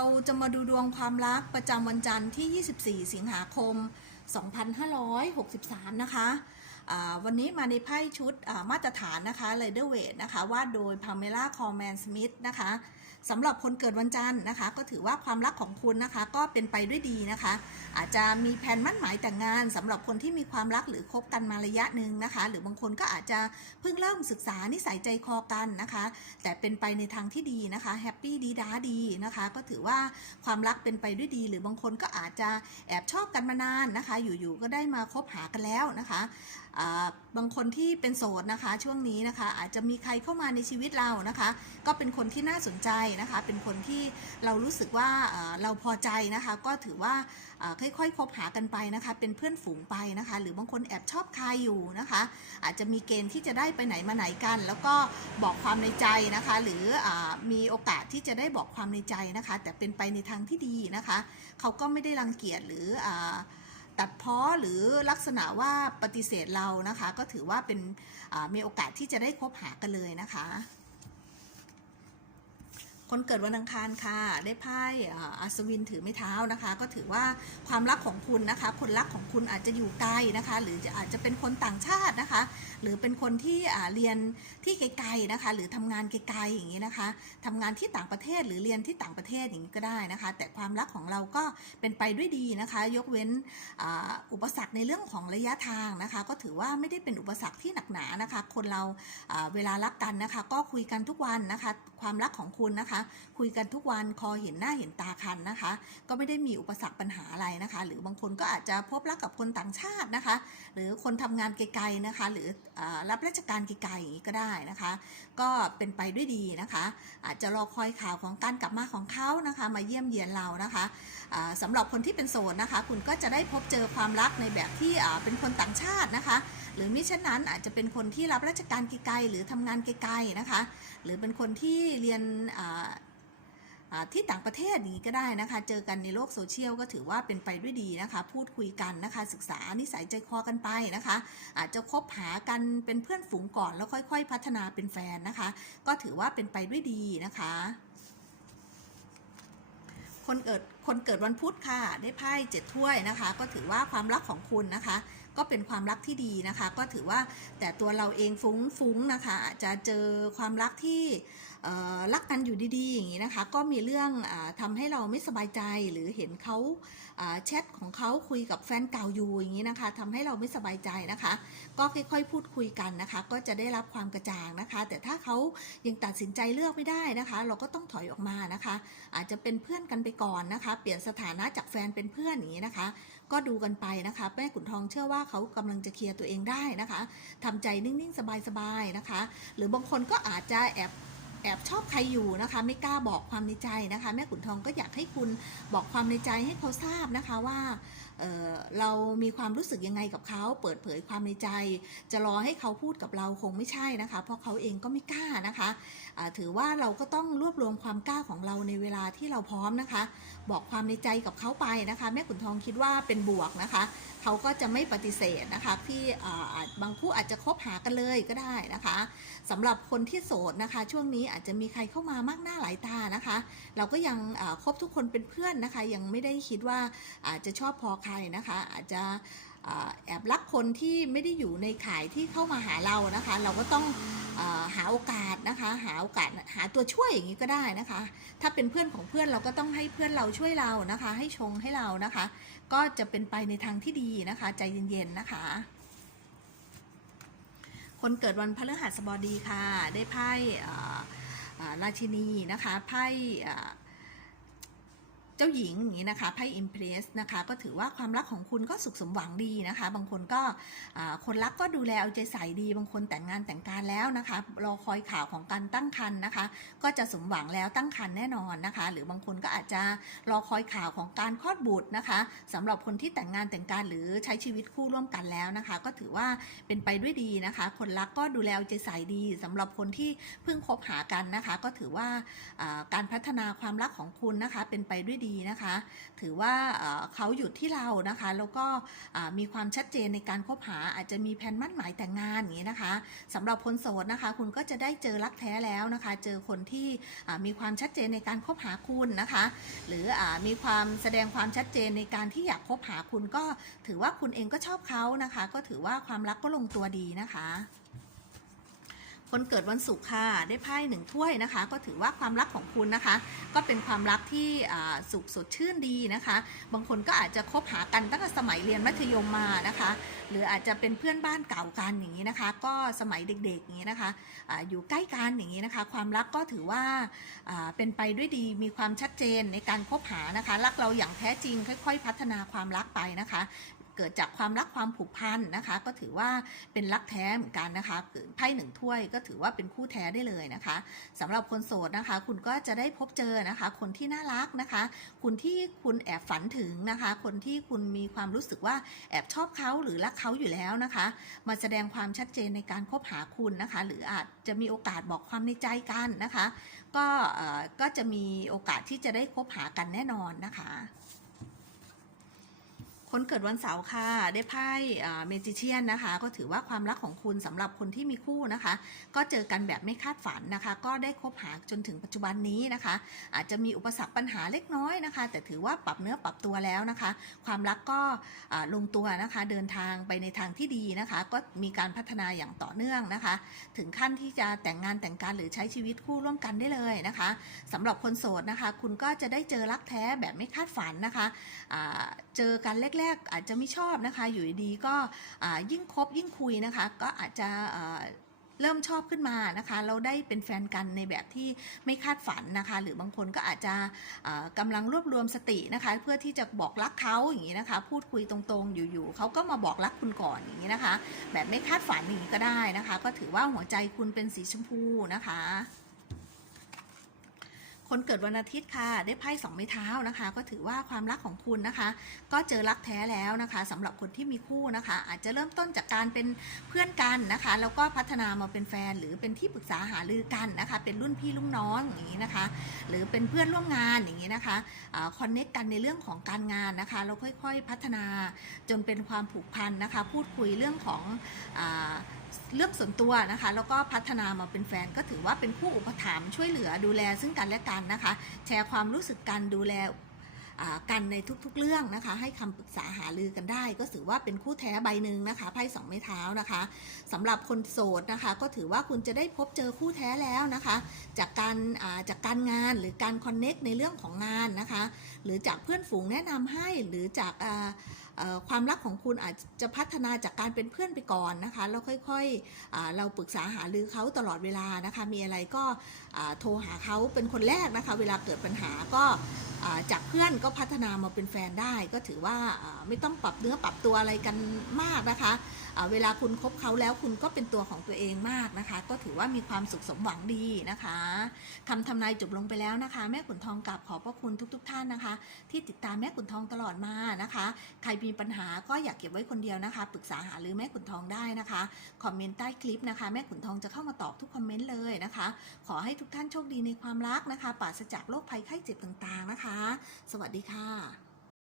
เราจะมาดูดวงความรักประจำวันจันทร์ที่ 24 สิงหาคม 2563 นะคะวันนี้มาในไพ่ชุดมาตรฐานนะคะ r รเดอร์เวทนะคะวาดโดยพาเมล่าคอร์แมนสมิธนะคะ สำหรับคนเกิดวันจันทร์นะคะ ก็ถือว่าความรักของคุณนะคะ ก็เป็นไปด้วยดีนะคะ อาจจะมีแผนมั่นหมายแต่งงานสำหรับคนที่มีความรักหรือคบกันมาระยะหนึ่งนะคะ หรือบางคนก็อาจจะเพิ่งเริ่มศึกษานิสัยใจคอกันนะคะ แต่เป็นไปในทางที่ดีนะคะแฮปปี้ดีด้าดีนะคะ ก็ถือว่าความรักเป็นไปด้วยดี หรือบางคนก็อาจจะแอบชอบกันมานานนะคะ อยู่ๆก็ได้มาคบหากันแล้วนะคะ บางคนที่เป็นโสดนะคะ ช่วงนี้นะคะ อาจจะมีใครเข้ามาในชีวิตเรานะคะ ก็เป็นคนที่น่าสนใจนะคะ เป็นคนที่เรารู้สึกว่าเราพอใจนะคะ ก็ถือว่าค่อยๆคบหากันไปนะคะ เป็นเพื่อนฝูงไปนะคะ หรือบางคนแอบชอบใครอยู่นะคะ อาจจะมีเกณฑ์ที่จะได้ไปไหนมาไหนกัน แล้วก็บอกความในใจนะคะ หรืออมีโอกาสที่จะได้บอกความในใจนะคะ แต่เป็นไปในทางที่ดีนะคะ เขาก็ไม่ได้รังเกียจหรืออ ตัดเพ้อหรือลักษณะว่าปฏิเสธเรานะคะ ก็ถือว่าเป็นมีโอกาสที่จะได้คบหากันเลยนะคะ คนเกิดวันอังคารค่ะ ได้ไพ่อัศวินถือไม้เท้านะคะ ก็ถือว่าความรักของคุณนะคะ คนรักของคุณอาจจะอยู่ไกลนะคะ หรือจะอาจจะเป็นคนต่างชาตินะคะ หรือเป็นคนที่เรียนที่ไกลๆนะคะ หรือทำงานไกลๆอย่างนี้นะคะทำงานที่ต่างประเทศหรือเรียนที่ต่างประเทศอย่างนี้ก็ได้นะคะ แต่ความรักของเราก็เป็นไปด้วยดีนะคะ ยกเว้นอ,อุปสรรคในเรื่องของระยะทางนะคะ ก็ถือว่าไม่ได้เป็นอุปสรรคที่หนักหนานะคะ คนเราเวลารักกันนะคะ ก็คุยกันทุกวันนะคะ ความรักของคุณนะคะคุยกันทุกวันคอเห็นหน้าเห็นตาคันนะคะ ก็ไม่ได้มีอุปสรรคปัญหาอะไรนะคะ หรือบางคนก็อาจจะพบรักกับคนต่างชาตินะคะ หรือคนทำงานไกลๆนะคะ หรือรับราชการไกลๆอย่างนี้ก็ได้นะคะ ก็เป็นไปด้วยดีนะคะ อาจจะรอคอยข่าวของการกลับมาของเขานะคะ มาเยี่ยมเยียนเรานะคะอ่าสำหรับคนที่เป็นโสดนะคะ คุณก็จะได้พบเจอความรักในแบบที่เป็นคนต่างชาตินะคะ หรือมิฉะนั้นอาจจะเป็นคนที่รับราชการไกลๆหรือทำงานไกลๆนะคะ หรือเป็นคนที่เรียนที่ต่างประเทศนี้ก็ได้นะคะ เจอกันในโลกโซเชียลก็ถือว่าเป็นไปด้วยดีนะคะ พูดคุยกันนะคะ ศึกษานิสัยใจคอกันไปนะคะ อาจจะคบหากันเป็นเพื่อนฝูงก่อนแล้วค่อย ๆ พัฒนาเป็นแฟนนะคะ ก็ถือว่าเป็นไปด้วยดีนะคะ คนเกิดคนเกิดวันพุธค่ะ ได้ไพ่เจ็ดถ้วยนะคะ ก็ถือว่าความรักของคุณนะคะ ก็เป็นความรักที่ดีนะคะ ก็ถือว่าแต่ตัวเราเองฟุ้งฟุ้งนะคะอาจจะเจอความรักที่รักกันอยู่ดีๆอย่างนี้นะคะ ก็มีเรื่องอาทำให้เราไม่สบายใจหรือเห็นเขา แชทของเขาคุยกับแฟนเก่าอยู่อย่างนี้นะคะทำให้เราไม่สบายใจนะคะ ก็ค่อยๆพูดคุยกันนะคะ ก็จะได้รับความกระจ่างนะคะ แต่ถ้าเขายังตัดสินใจเลือกไม่ได้นะคะ เราก็ต้องถอยออกมานะคะ อาจจะเป็นเพื่อนกันไปก่อนนะคะ เปลี่ยนสถานะจากแฟนเป็นเพื่อนอย่างนี้นะคะ ก็ดูกันไปนะคะแม่ขุนทองเชื่อว่าเขากำลังจะเคลียร์ตัวเองได้นะคะทำใจนิ่งๆสบายๆนะคะ หรือบางคนก็อาจจะแอบ อบชอบใครอยู่นะคะ ไม่กล้าบอกความในใจนะคะ แม่ขุนทองก็อยากให้คุณบอกความในใจให้เขาทราบนะคะว่า เเรามีความรู้สึกยังไงกับเขาเปิดเผยความในใจ จะรอให้เขาพูดกับเราคงไม่ใช่นะคะ เพราะเขาเองก็ไม่กล้านะคะถือว่าเราก็ต้องรวบรวมความกล้าของเราในเวลาที่เราพร้อมนะคะ บอกความในใจกับเขาไปนะคะ แม่ขุนทองคิดว่าเป็นบวกนะคะ เขาก็จะไม่ปฏิเสธนะคะที่อาจบางคู่อาจจะคบหากันเลยก็ได้นะคะสำหรับคนที่โสดนะคะ ช่วงนี้อาจจะมีใครเข้ามามากหน้าหลายตานะคะ เราก็ยังคบทุกคนเป็นเพื่อนนะคะ ยังไม่ได้คิดว่าอาจจะชอบพอใครนะคะ อาจจะแอบรักคนที่ไม่ได้อยู่ในข่ายที่เข้ามาหาเรานะคะ เราก็ต้องอหาโอกาสนะคะ หาโอกาสหาตัวช่วยอย่างนี้ก็ได้นะคะ ถ้าเป็นเพื่อนของเพื่อนเราก็ต้องให้เพื่อนเราช่วยเรานะคะ ให้ชงให้เรานะคะ ก็จะเป็นไปในทางที่ดีนะคะ ใจเย็นๆนะคะ คนเกิดวันพฤหัสบดีค่ะ ได้ไพ่ราชินีนะคะไพ่ เจ้าหญิงอย่างนี้นะคะไพ่อิมเพรสนะคะก็ถือว่าความรักของคุณก็สุขสมหวังดีนะคะ บางคนก็คนรักก็ดูแลเอาใจใส่ดี บางคนแต่งงานแต่งการแล้วนะคะรอคอยข่าวของการตั้งครรภ์นะคะ ก็จะสมหวังแล้วตั้งครรภ์แน่นอนนะคะ หรือบางคนก็อาจจะรอคอยข่าวของการคลอดบุตรนะคะสำหรับคนที่แต่งงานแต่งการหรือใช้ชีวิตคู่ร่วมกันแล้วนะคะ ก็ถือว่าเป็นไปด้วยดีนะคะ คนรักก็ดูแลเอาใจใส่ดีสำหรับคนที่เพิ่งคบหากันนะคะ ก็ถือว่าการพัฒนาความรักของคุณนะคะ เป็นไปด้วยดีดีนะคะ ถือว่าเขาหยุดที่เรานะคะ แล้วก็มีความชัดเจนในการคบหาอาจจะมีแผนมั่นหมายแต่งงานอย่างนี้นะคะสำหรับคนโสดนะคะ คุณก็จะได้เจอรักแท้แล้วนะคะ เจอคนที่มีความชัดเจนในการคบหาคุณนะคะ หรืออมีความแสดงความชัดเจนในการที่อยากคบหาคุณก็ถือว่าคุณเองก็ชอบเขานะคะ ก็ถือว่าความรักก็ลงตัวดีนะคะ คนเกิดวันศุกร์ค่ะได้ไพ่หนึ่งถ้วยนะคะ ก็ถือว่าความรักของคุณนะคะ ก็เป็นความรักที่สุขสดชื่นดีนะคะ บางคนก็อาจจะคบหากันตั้งแต่สมัยเรียนมัธยมมานะคะ หรืออาจจะเป็นเพื่อนบ้านเก่ากันอย่างนี้นะคะ ก็สมัยเด็กๆอย่างนี้นะคะออยู่ใกล้กันอย่างนี้นะคะ ความรักก็ถือว่าอ่าเป็นไปด้วยดีมีความชัดเจนในการคบหานะคะ รักเราอย่างแท้จริงค่อย ๆ พัฒนาความรักไปนะคะ เกิดจากความรักความผูกพันนะคะ ก็ถือว่าเป็นรักแท้เหมือนกันนะคะไพ่หนึ่งถ้วยก็ถือว่าเป็นคู่แท้ได้เลยนะคะสำหรับคนโสดนะคะ คุณก็จะได้พบเจอนะคะ คนที่น่ารักนะคะ คุณที่คุณแอบฝันถึงนะคะ คนที่คุณมีความรู้สึกว่าแอบชอบเขาหรือรักเขาอยู่แล้วนะคะ มาแสดงความชัดเจนในการคบหาคุณนะคะ หรืออาจจะมีโอกาสบอกความในใจกันนะคะ ก็ก็จะมีโอกาสที่จะได้คบหากันแน่นอนนะคะ คนเกิดวันเสาร์ค่ะ ได้ไพ่เมจิเชียนนะคะ ก็ถือว่าความรักของคุณสำหรับคนที่มีคู่นะคะ ก็เจอกันแบบไม่คาดฝันนะคะ ก็ได้คบหาจนถึงปัจจุบันนี้นะคะ อาจจะมีอุปสรรคปัญหาเล็กน้อยนะคะ แต่ถือว่าปรับเนื้อปรับตัวแล้วนะคะ ความรักก็ลงตัวนะคะ เดินทางไปในทางที่ดีนะคะ ก็มีการพัฒนาอย่างต่อเนื่องนะคะ ถึงขั้นที่จะแต่งงานแต่งการหรือใช้ชีวิตคู่ร่วมกันได้เลยนะคะสำหรับคนโสดนะคะ คุณก็จะได้เจอรักแท้แบบไม่คาดฝันนะคะเจอกันเล็กแรก ๆ อาจจะไม่ชอบนะคะ อยู่ดีๆก็ยิ่งคบยิ่งคุยนะคะ ก็อาจจะเริ่มชอบขึ้นมานะคะ เราได้เป็นแฟนกันในแบบที่ไม่คาดฝันนะคะ หรือบางคนก็อาจจะอ่ากำลังรวบรวมสตินะคะ เพื่อที่จะบอกรักเขาอย่างนี้นะคะ พูดคุยตรงๆ อยู่ๆเขาก็มาบอกรักคุณก่อนอย่างนี้นะคะ แบบไม่คาดฝันอย่างนี้ก็ได้นะคะ ก็ถือว่าหัวใจคุณเป็นสีชมพูนะคะ คนเกิดวันอาทิตย์ค่ะ ได้ไพ่สองไม้เท้านะคะ ก็ถือว่าความรักของคุณนะคะ ก็เจอรักแท้แล้วนะคะสำหรับคนที่มีคู่นะคะ อาจจะเริ่มต้นจากการเป็นเพื่อนกันนะคะ แล้วก็พัฒนามาเป็นแฟนหรือเป็นที่ปรึกษาหารือกันนะคะ เป็นรุ่นพี่รุ่นน้องอย่างนี้นะคะ หรือเป็นเพื่อนร่วมงานอย่างนี้นะคะคอนเน็กกันในเรื่องของการงานนะคะแล้วค่อยๆพัฒนาจนเป็นความผูกพันนะคะ พูดคุยเรื่องของ เรื่องส่วนตัวนะคะ แล้วก็พัฒนามาเป็นแฟนก็ถือว่าเป็นคู่อุปถัมภ์ช่วยเหลือดูแลซึ่งกันและกันนะคะ แชร์ความรู้สึกกันดูแลกันในทุกๆเรื่องนะคะ ให้คำปรึกษาหารือกันได้ ก็ถือว่าเป็นคู่แท้ใบหนึ่งนะคะไพ่สองไม้เท้านะคะสำหรับคนโสดนะคะ ก็ถือว่าคุณจะได้พบเจอคู่แท้แล้วนะคะ จากการจากการงานหรือการคอนเน็กในเรื่องของงานนะคะ หรือจากเพื่อนฝูงแนะนำให้หรือจากา ความรักของคุณอาจจะพัฒนาจากการเป็นเพื่อนไปก่อนนะคะแล้วค่อยๆเราปรึกษาหารือเขาตลอดเวลานะคะมีอะไรก็โทรหาเขาเป็นคนแรกนะคะเวลาเกิดปัญหาก็จากเพื่อนก็พัฒนามาเป็นแฟนได้ ก็ถือว่าไม่ต้องปรับเนื้อปรับตัวอะไรกันมากนะคะ เวลาคุณคบเขาแล้วคุณก็เป็นตัวของตัวเองมากนะคะ ก็ถือว่ามีความสุขสมหวังดีนะคะคำทำนายจบลงไปแล้วนะคะ แม่ขุนทองกลับขอบพระคุณทุกๆท่านนะคะ ที่ติดตามแม่ขุนทองตลอดมานะคะ ใครมีปัญหาก็อยากเก็บไว้คนเดียวนะคะปรึกษาหารือแม่ขุนทองได้นะคะคอมเมนต์ใต้คลิปนะคะ แม่ขุนทองจะเข้ามาตอบทุกคอมเมนต์เลยนะคะ ขอให้ทุกท่านโชคดีในความรักนะคะปราศจากโรคภัยไข้เจ็บต่างๆนะคะ สวัสดีค่ะ